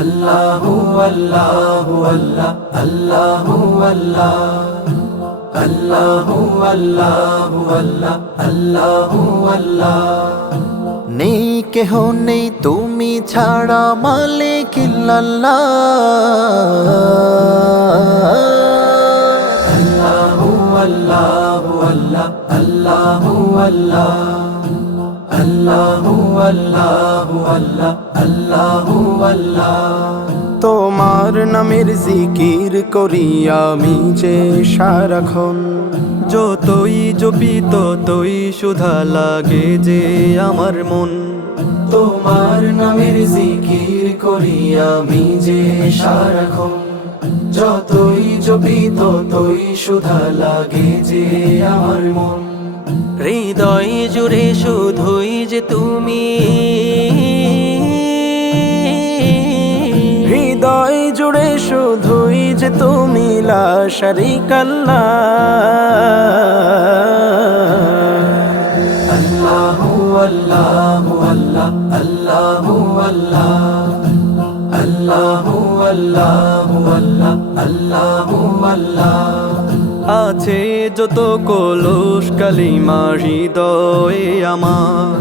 আল্লাহু আল্লাহু আল্লাহ আল্লাহু আল্লাহ আল্লাহু আল্লাহু আল্লাহ আল্লাহু আল্লাহ। নেই কেহ নেই তুমি ছাড়া মালিক ইল্লাল্লাহ। আল্লাহু আল্লাহু আল্লাহ আল্লাহু আল্লাহ আল্লাহু আল্লাহু আল্লাহ আল্লাহু আল্লাহ। তোমার নামের জিকির করি আমি যে সারাক্ষণ, যতই জপি ততই সুধা লাগে যে আমার মন। তোমার নামের জিকির করি আমি যে সারাক্ষণ, যতই জপি ততই সুধা লাগে যে আমার মন। হৃদয় জুড়ে শুধুই যে তুমি, হৃদয় জুড়ে শুধুই যে তুমি, লা শারীকা লাহ। আল্লাহু আল্লাহু আল্লাহ আল্লাহু আল্লাহ আল্লাহু আল্লাহু আল্লাহ আল্লাহু আল্লাহ। আছে যত কলস কালিমা হৃদয়ে আমার,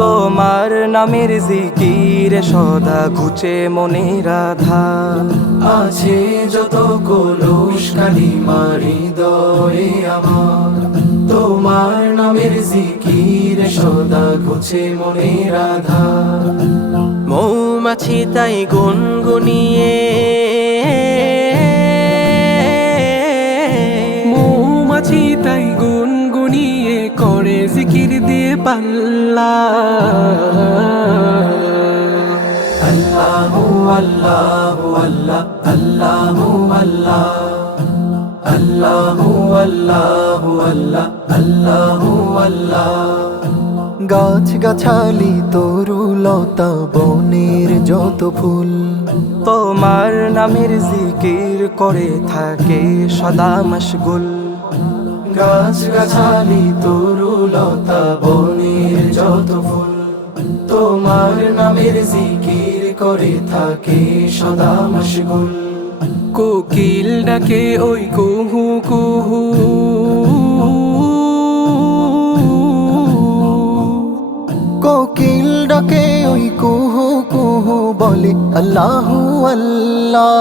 তোমার নামের জিকির সদা ঘুচে মনের আধার। আছে যত কলুষ কালিমা হৃদয়ে আমার, তোমার নামের জিকির সদা ঘুচে মনের আধার। মৌমাছি তাই গুনগুনিয়ে, মৌমাছি তাই গুনগুনিয়ে করে জিকির দিয়ে পাল্লা। আল্লাহু আল্লাহু আল্লাহ আল্লাহু আল্লাহ আল্লাহু আল্লাহু আল্লাহ আল্লাহু আল্লাহ। গাছ গাছালি তরুলতা বনের যত ফুল, তোমার নামের জিকির করে থাকে সদা মশগুল। গাছ গাছালি তরুলতা বনের যত ফুল, তোমার নামের জিকির করে থাকে সদা মশগুল। কোকিল ডাকে ওই কুহু কুহু, কোকিল ডাকে ওই কুহু কুহু বলে আল্লাহু আল্লাহ।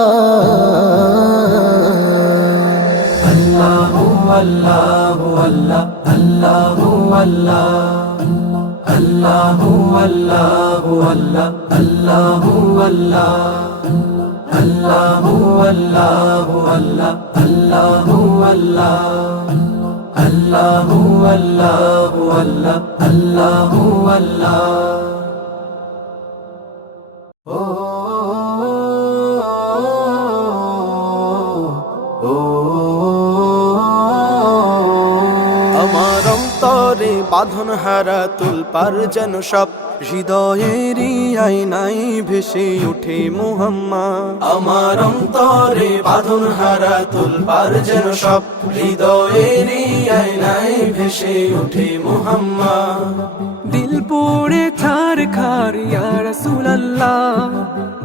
আল্লাহু আল্লাহু আল্লাহ আল্লাহু আল্লাহ আল্লাহু আল্লাহু আল্লাহ আল্লাহু আল্লাহ আল্লাহু আল্লাহু আল্লাহ আল্লাহু আল্লাহ আল্লাহু আল্লাহু আল্লাহ আল্লাহু আল্লাহ। ও ও আমার অন্তরে বাঁধন হারা তুলপার যেন সব, হৃদয়েরই আয়নায় ভেসে উঠে মুহাম্মদ। আমার অন্তরে বাঁধন হারা তুলপার যেন সব, হৃদয়েরই আয়নায় ভেসে ওঠে মুহাম্মদ। দিল পুড়ে ছাড় খার ইয়া রাসূলুল্লাহ,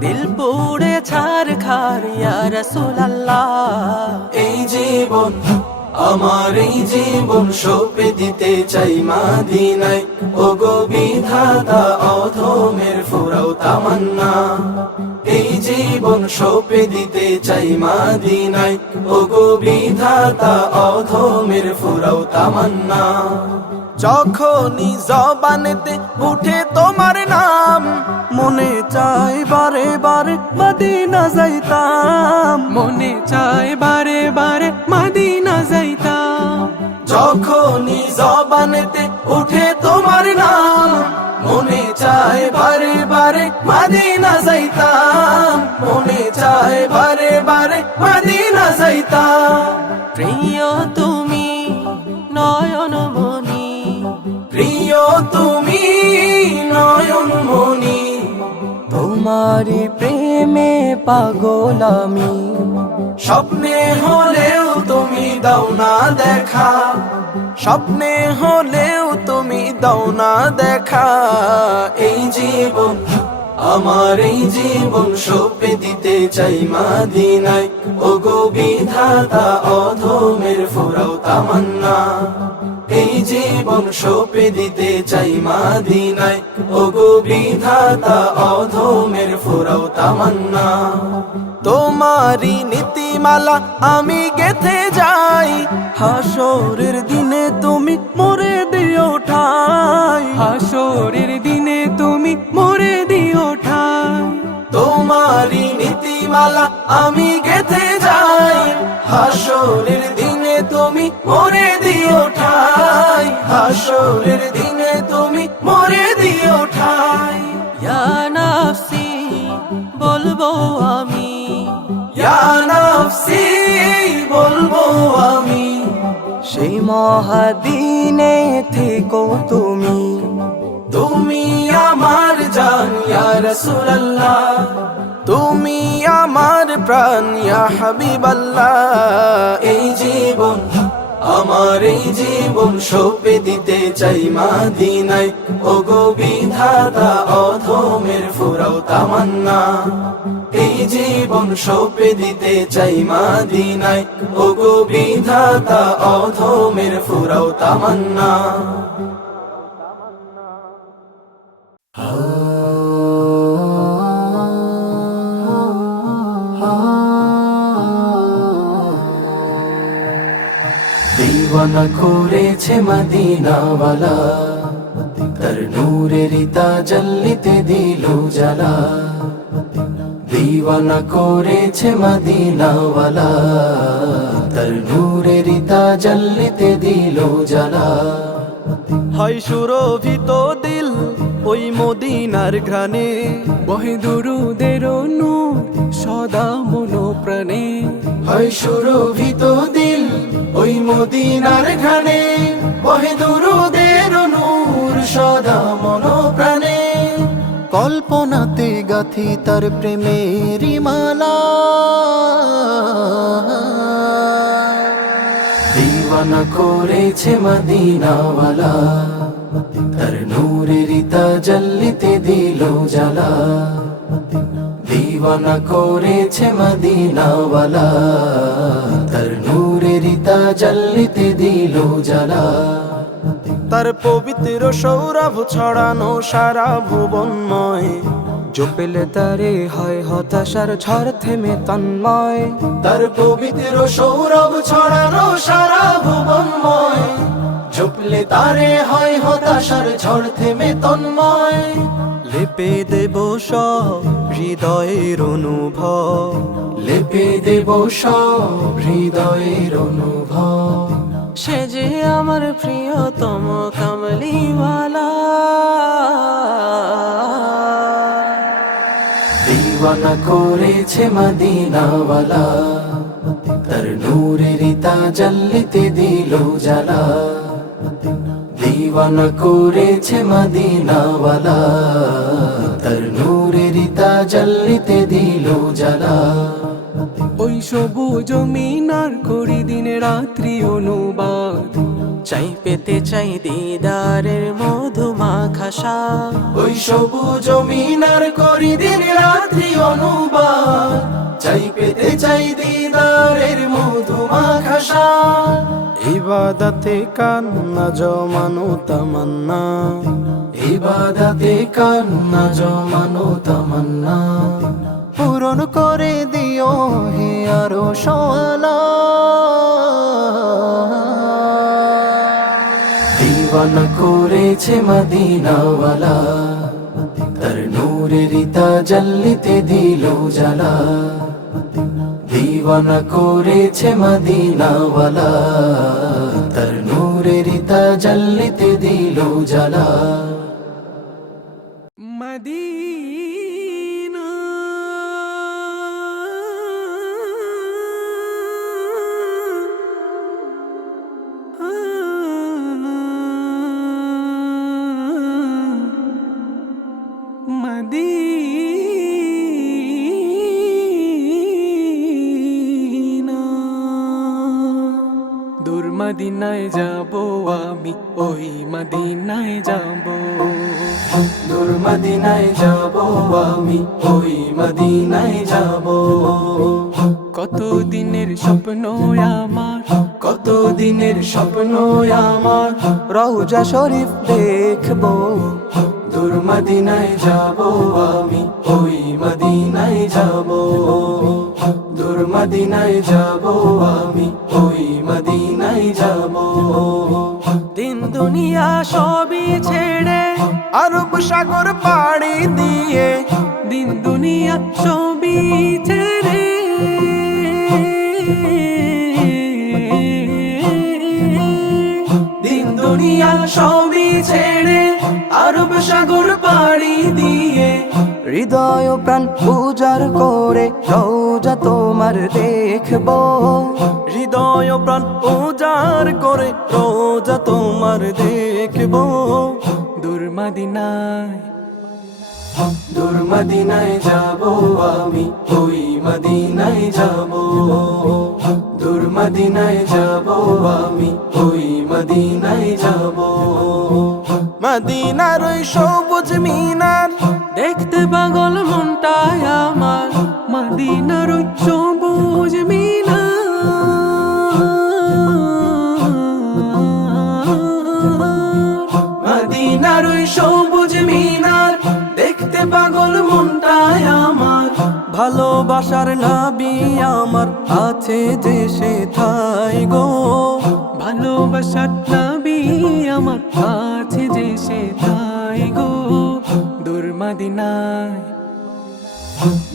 দিল পুড়ে ছাড় খার ইয়া রাসূলুল্লাহ। এই জীবন আমার এই জীবন সঁপে দিতে চাই মাদিনায়, ওগো বিধাতা অধমের ফুরাও তামান্না। এই জীবন সঁপে দিতে চাই মাদিনায়, ওগো বিধাতা অধমের ফুরাও তামান্না। যখনই জবানেতে উঠে তোমার নাম, মনে চায় বারে বারে মদিনা যাইতাম, মনে চায় বারে বারে মদিনা যাইতাম। যখনই জবানেতে উঠে তোমার নাম, মনে চায় বারে বারে মদিনা যাইতাম, মনে চায় বারে বারে মদিনা যাইতাম। প্রিয় তুমি নয়নমণি, প্রিয় তুমি নয়নমণি, তোমারি প্রেমে পাগল আমি। স্বপ্নে হলেও তুমি দাও না দেখা, স্বপ্নে হলেও তুমি দাও না দেখা। এই জীবন আমার এই জীবন সঁপে দিতে চাই মদিনায়, ওগো বিধাতা অধমের ফুরাও তামান্না। এই জীবন সঁপে দিতে চাই মদিনায়, ওগো বিধাতা অধমের ফুরাও তামান্না। তোমারি নীতিমালা আমি গেথে যাই, হাসরের দিনে তুমি মোরে দিও ঠাই। হাসরের দিনে তুমি মোরে দিও ঠাই। তোমারি নীতিমালা আমি গেথে যাই, হাসরের দিনে তুমি মোরে দিও ঠাই। হাসরের দিনে তুমি মোরে দিও ঠাই। ইয়া নাফসি বলবো আমি, ইয়া নাফসি বলবো আমি, সেই মহাদিনে থেকো তুমি। তুমি আমার জান ইয়া রাসূলুল্লাহ, তুমি আমার প্রাণ ইয়া হাবিবাল্লাহ। এই জীবন আমার এই জীবন সঁপে দিতে চাই মদিনায়, ওগো বিধাতা অধমের ফুরাও তামান্না। এই জীবন সঁপে দিতে চাই মদিনায়, ওগো বিধাতা অধমের ফুরাও তামান্না। দিওয়ানা করেছে মদিনাওয়ালা, তার নূরের তাজাল্লিতে দিল জ্বালা। দিওয়ানা করেছে মদিনাওয়ালা, তার নূরের তাজাল্লিতে দিল জ্বালা। হয় সুরভিত দিল ওই মদিনার ঘ্রাণে, বহে দুরুদের নূর সদা মনো প্রাণে। হয় সুরভিত দিল ওই মদিনার ঘ্রাণে, বহে দুরুদের নূর সদা মনো প্রাণে। কল্পনাতে গাথি তার প্রেমেরই মালা। দিওয়ানা করেছে মদিনাওয়ালা, তার নূরের তাজাল্লিতে দিল জ্বালা। দিওয়ানা করেছে মদিনাওয়ালা, তার নূরের তাজাল্লিতে দিল জ্বালা। তার পবিত্র সৌরভ ছড়ানো সারা ভুবনময়, জপেলে তারে হয় হতাশার ঝড় থেমে তন্ময়। তার পবিত্র সৌরভ ছড়ানো সারা ভুবনময়, জপলে তারে হয় হতাশার ঝড় থেমে তন্ময়। লেপে দেব সব হৃদয়ের অনুভব, লেপে দেব সব হৃদয়ের অনুভব। সে যে আমার প্রিয়তম কামলিওয়ালা। দিওয়ানা করেছে মদিনাওয়ালা, তার নূরের তাজাল্লিতে দিল জ্বালা। দিওয়ানা করেছে মদিনাওয়ালা, তার নূরের তাজাল্লিতে দিল জ্বালা। ওই সবুজ মিনার করি দিন রাত্রি অনুবাদ, চাই পেতে চাই দিদারের মধুমাখা স্বাদ। ওই সবুজ মিনার করি দিন রাত্রি অনুবাদ, চাই পেতে চাই দিদারের মধুমাখা স্বাদ। ইবাদতে কান্না জমানো তামান্না, ইবাদতে কান্না জমানো তামান্না। পূরণ করে দিও হে আরো সোয়ালা। দিওয়ানা করেছে মদিনাওয়ালা, তার নূরের তাজাল্লিতে দিল জ্বালা। দিওয়ানা করেছে মদিনাওয়ালা, তার নূরের তাজাল্লিতে দিল জ্বালা। মদিনা মদিনা দূর মদিনায় যাব আমি, ওই মদিনায় যাব। দূর মদিনায় যাব আমি, ওই মদিনায় যাব। কত দিনের স্বপ্ন আমার, কত দিনের স্বপ্ন আমার, রওজা শরীফ দেখবো। দূর মদিনায় যাব আমি, ওই মদিনায় যাব। দূর মদিনায় যাব আমি, ওই মদিনায় যাব। দিন দুনিয়া সবই ছেড়ে আরব সাগর পাড়ি দিয়ে, দিন দুনিয়া সবই ছেড়ে দিন দুনিয়া সবই ছেড়ে আরব সাগর পাড়ি দিয়ে, হৃদয় প্রাণ পূজার করে রওজা তোমার দেখবো। হৃদয় প্রাণ পূজার করে রওজা তোমার দেখবো। দূর মদিনায়, দূর মদিনায় যাব আমি, ওই মদিনায় যাব। দূর মদিনায় যাব আমি, ওই মদিনায় যাব। মদিনার ওই সবুজ মিনার দেখতে পাগল মনটাই আমার, মদিনার ওই সবুজ মদিনার ওই সবুজ মিনার দেখতে পাগল মনটায় আমার। ভালোবাসার নাবি আমার আছে যে সে ঠাই গো। ভালোবাসার নবী আমার আছে যে সে তাই গো। দূর মদিনায়,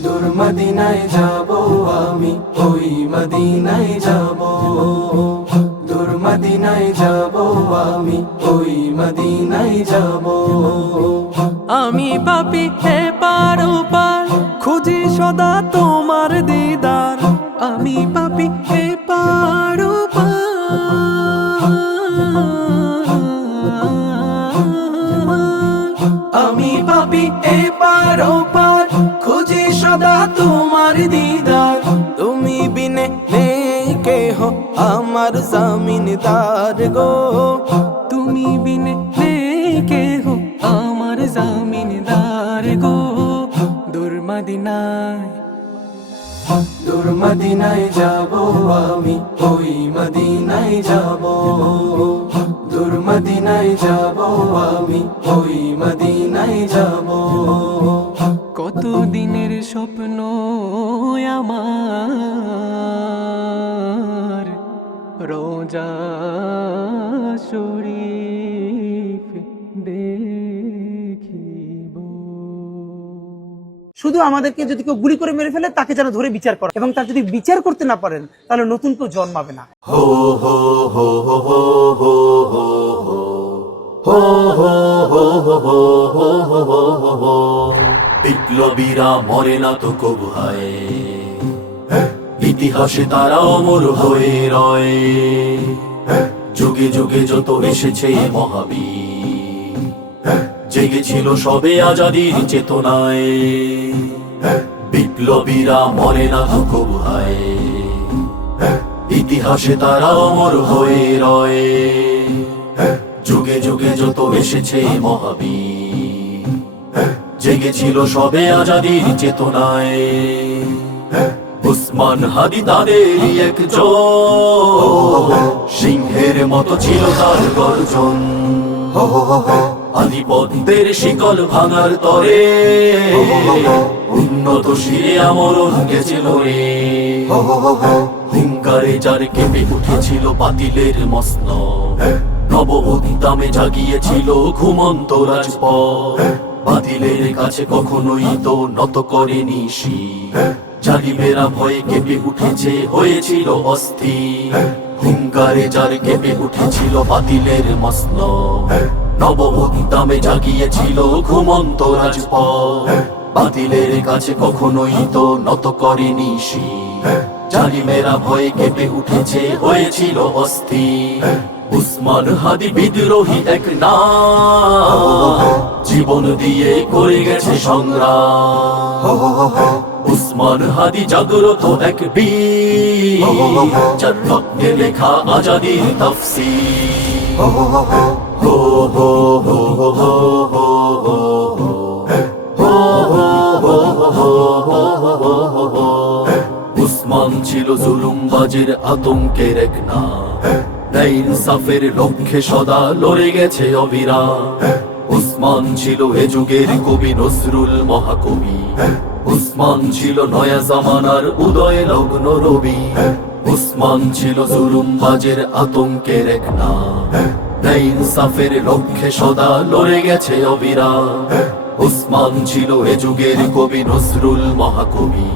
দূর মদিনায় যাব আমি, ওই মদিনায় যাব। দূর মদিনায় যাব আমি, ওই মদিনায় যাব। আমি পাপি হে পারো পার, খুঁজি সদা তোমার দিদার। আমি পাপি হে পারো আমি পাপি এ পারো পার, খুঁজি সদা তোমার দিদার। তুমি বিনে নেই কেহ আমার জামিনদার গো। তুমি বিনে নেই কেহ আমার জামিনদার গো। দূর মদিনায়, দূর মদিনায় যাব আমি, ওই মদিনায় যাব। দূর মদিনায় যাব আমি, ওই মদিনায় যাব। কত দিনের স্বপ্ন আমার, রোজা শরীফ দেখিব। শুধু আমাদেরকে যদি কেউ গুলি করে মেরে ফেলে তাকে যেন ধরে বিচার করে, এবং তার যদি বিচার করতে না পারেন তাহলে নতুন কেউ জন্মাবে না। হো হো হো হো হো হো হো হো হো হো হো হো হো হো। বিপ্লবীরা মরে না তো কবু হায়, ইতিহাসে তারা অমর হয়ে রয়। যুগে যুগে যত এসেছে মহাবীর, জেগেছিল সবে আজাদির চেতনায়। বিপ্লবীরা মরে না তো কবু হায়, ইতিহাসে তারা অমর হয়ে রয়। যুগে যুগে যত এসেছে মহাবীর, জেগেছিল সবে আজাদির চেতনায়। উসমান হাদি তাদেরই একজন, সিংহের মতো ছিল তার গর্জন। আধিপত্যের শিকল ভাঙার তরে, উন্নত শিরে আমরণ গেছিল রে। হুঙ্কারে যার কেঁপে উঠেছিল বাতিলের মসনদ, নব উদ্দামে জাগিয়েছিল ঘুমন্ত রাজপথ। বাতিলের কাছে কখনোই তো নত করেনি শির, জালিমেরা ভয়ে কেঁপে উঠেছে হয়েছিল অস্থির। হুঙ্কারে যার কেঁপে উঠেছিল বাতিলের মসনদ, নব উদ্দামে জাগিয়েছিল ঘুমন্ত রাজপথ। বাতিলের কাছে কখনোই তো নত করেনি শির, জালিমেরা ভয়ে কেঁপে উঠেছে হয়েছিল অস্থির। উসমান হাদি বিদ্রোহী এক নাম, জীবন দিয়ে করে গেছে সংগ্রাম। উসমান হাদি জাগ্রত এক বীর, যার রক্তে লেখা আজাদির তাফসীর। হো হো হো হো হো হো। ছিল জুলুমবাজের আতঙ্কের এক না, ন্যায় ইনসাফের লক্ষ্যে সদা লড়ে গেছে অবিরাম। উসমান ছিল এ যুগের কবি নজরুল মহাকবি, উসমান ছিল নয়া জামানার উদয় লগ্ন রবি। উসমান ছিল জুলুমবাজের আতঙ্কের এক না, ন্যায় ইনসাফের লক্ষ্যে সদা লড়ে গেছে অবিরাম। উসমান ছিল এ যুগের কবি নজরুল মহাকবি,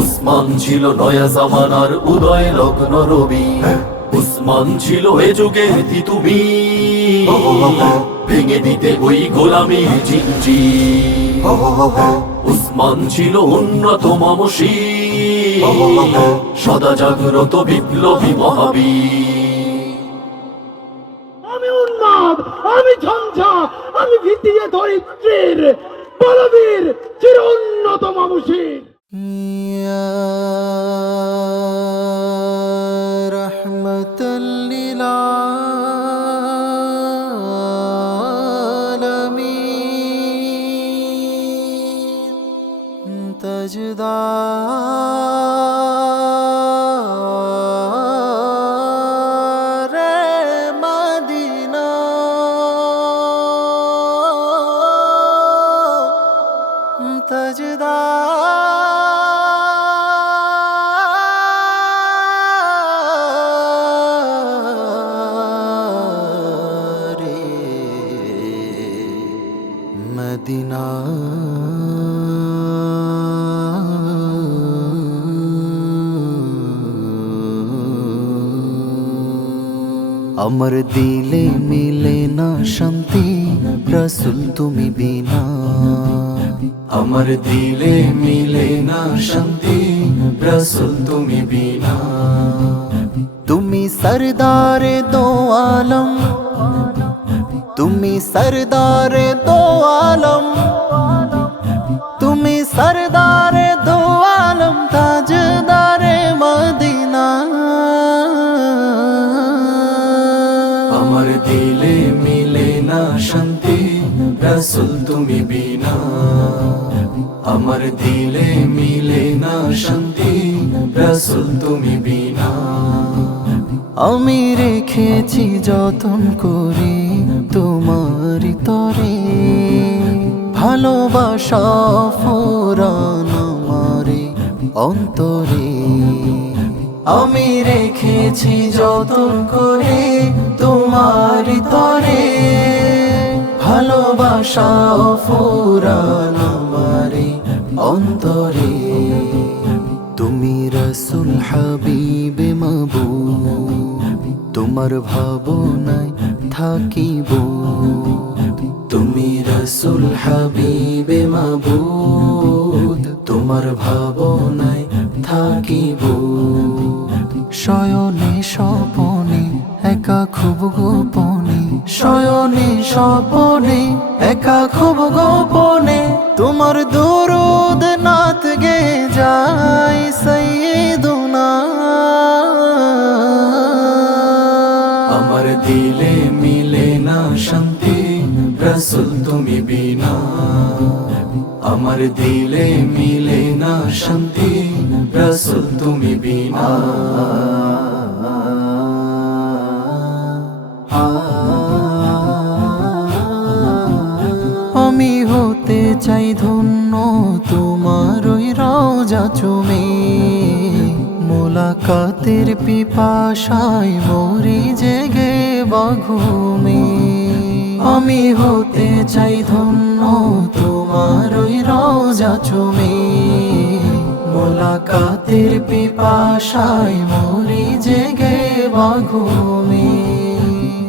উসমান ছিল নয়া জামানার উদয় লগ্ন রবি। উসমান ছিল এ যুগের তিতুমির, ভেঙে দিতে ওই গোলামীর জিঞ্জির। উসমান ছিল অন্যতম মশীর, সদা জাগ্রত বিপ্লবী মহাবীর। আমি উন্মাদ, আমি ঝঞ্ঝা, আমি ভিতিয়ে ধরিত্রীর বলবীর চির অন্যতম মুশির। রহমতাল লিল আলামিন তাজদার মদিনা তাজদার মদিনা। আমার দিলে মিলে না শান্তি রাসূল তুমি বিনা, আমার দিলে মিলে না শান্তি রাসূল তুমি বিনা। তুমি সরদারে দো আলম, তুমি সরদারে দো আলম, তুমি সরদারে দো আলম তাজদারে মদিনা। আমার দিলে মিলে না শান্তি রাসূল তুমি বিনা, আমার দিলে মিলে না শান্তি রাসূল তুমি বিনা। আমি রেখেছি যতন করে তোমারি তরে, ভালোবাসা ফুরান আমারে অন্তরে। আমি রেখেছি যতন করে তোমারি তরে, ভালোবাসা ফুরান আমারে অন্তরে। তুমি রাসূল হাবিবে মাবুদ, তোমার ভাবনায় থাকিব। তুমি রাসূল হাবিবে মাবুদ, তোমার ভাবনায় থাকিব। শয়নে স্বপনে একা খুব গোপনে, শয়নে স্বপনে একা খুব গোপনে, তোমার দরুদ নাত গে যায় সাইয়্যিদুনা। আমার দিলে মিলে না শান্তি রাসূল তুমি বিনা, আমার দিলে মিলে না শান্তি রাসূল তুমি বিনা। আমি হতে চাই ধন্য তোমার ওই রওজা চুমে, মোলাকাতের পিপাসায় মরি জেগে বাঘুমে। আমি হতে চাই ধন্য তোমার ওই রওজা চুমে, মোলাকাতের পিপাসায় মরি জেগে বাঘুমে।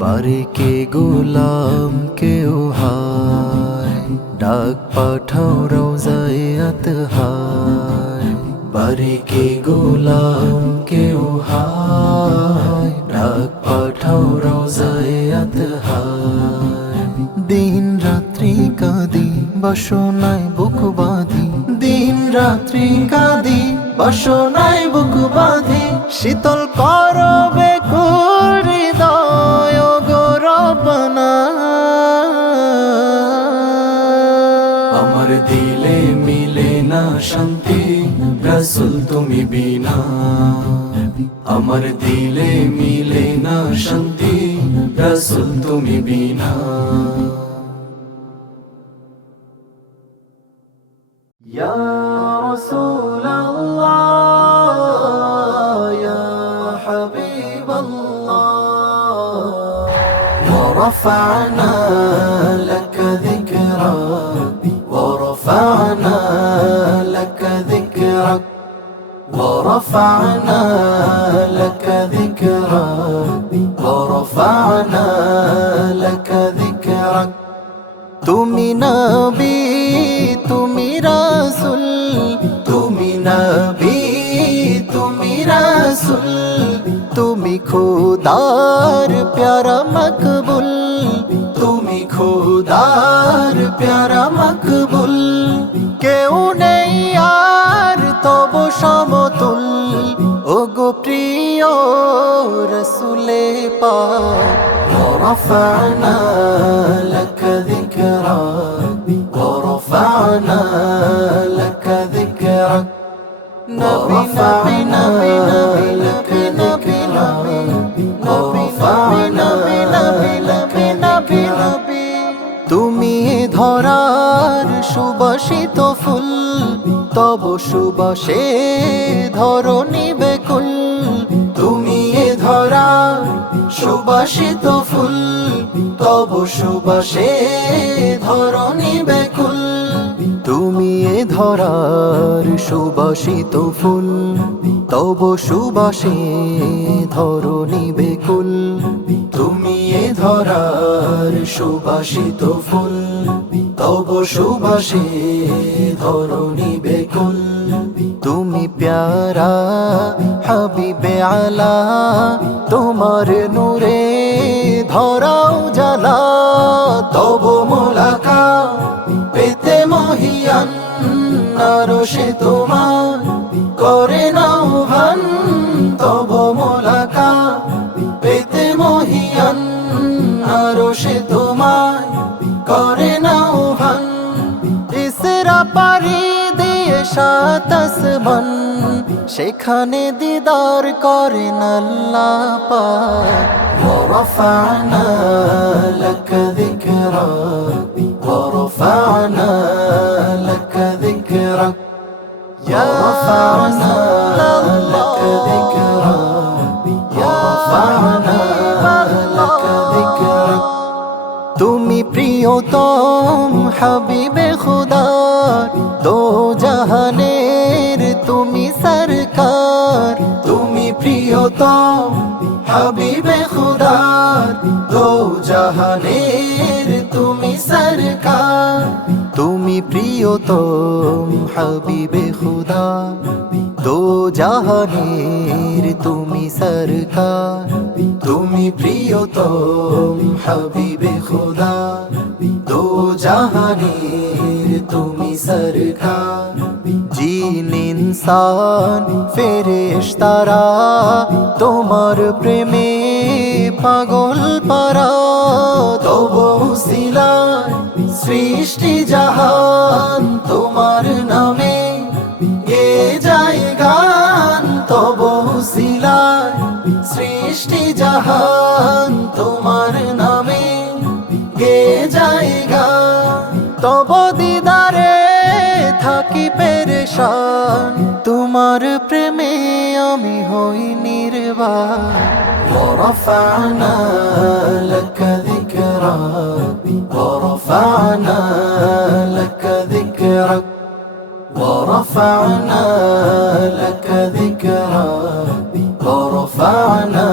বারেকে গোলাম কেউ হায়, ডাক পাঠাও রওজায়ে আতহার। বারেকে গোলাম কেউ হায়, ডাক পাঠাও রওজায়ে আতহার। দিন রাত্রি কাঁদি বাসনায় বুক বাঁধি, দিন রাত্রি কাঁদি বাসনায় বুক বাঁধি। শীতল করবে কুল হৃদয় গো রব্বানা। আমার দিলে মিলে না শান্তি রাসূল রসুল তুমি বিনা আমার দিলে মিলে না শান্তি, রসুল তুমি বিনা। ইয়া রাসূলাল্লাহ ইয়া হাবিবাল্লাহ ওয়া রাফা'না লাকা যিকরাক ওয়া রাফা'না লাকা যিকরাক ورفعنا لك ذكرك ورفعنا لك ذكرك তুমি নবী তুমি রাসূল, তুমি নবী তুমি রাসূল, তুমি খোদার প্যারা মকবুল, তুমি খোদার প্যারা মকবুল। কেউ নেই আর তব সমতুল, ওগো প্রিয় রসুলে পাক। ورفعنا لك ذكرك ورفعنا لك ذكرك ورفعنا لك ذكرك ورفعنا لك ذكرك। তুমি ধরার সুবাসিত ফুল, তব সুবাসে ধরণী বেকুল, তুমি এ ধরার সুবাসিত ফুল, তব সুবাসে ধরণী বেকুল। তুমি এ ধরার সুবাসিত ফুল, তব সুবাসে ধরণী বেকুল, তুমি এ ধরার সুবাসিত ফুল, তব সুবাসে ধরণী বেকুল। তুমি প্যারা হাবিবে আলা, তোমার নূরে ধরাও জ্বালা, তব মোলাকা পেতে মহিয়ান আরশে তোমার করে নাও ভান, তব মোলাকা পেতে মহিয়ান আরশে তোমার করে নাও ভান। ইসরা পারি দিয়ে সাত আসমান, সেখানে দিদার করেন আল্লাহ পাক। ورفعنا لك ذكرك ورفعنا لك ذكرك ورفعنا لك ذكرك ورفعنا لك ذكرك। তুমি প্রিয়তম হাবিবে খুদার, দো জাহানের তুমি সরকার, তুমি প্রিয়তম হাবিবে খুদার, দো জাহানের তুমি সরকার। তুমি প্রিয়তম হাবিবে খুদা, দো জাহানের তুমি সরকার, তুমি প্রিয়তম হাবিবে খুদা, দো জাহানের তুমি সরকার। জিন ইনসান ফেরেশতারা তোমার প্রেমে পাগল পারা, তব উসিলায় সৃষ্টি জাহান তোমার নামে গে যায় গান, তব উসিলায় সৃষ্টি জাহান তোমার নামে গে যায় গান। তব দিদারে থাকি পেরেশান, তোমার প্রেমে আমি হই নির্বাণ। ورفعنا لك ذكرك ورفعنا لك ذكرك ورفعنا لك ذكرك ورفعنا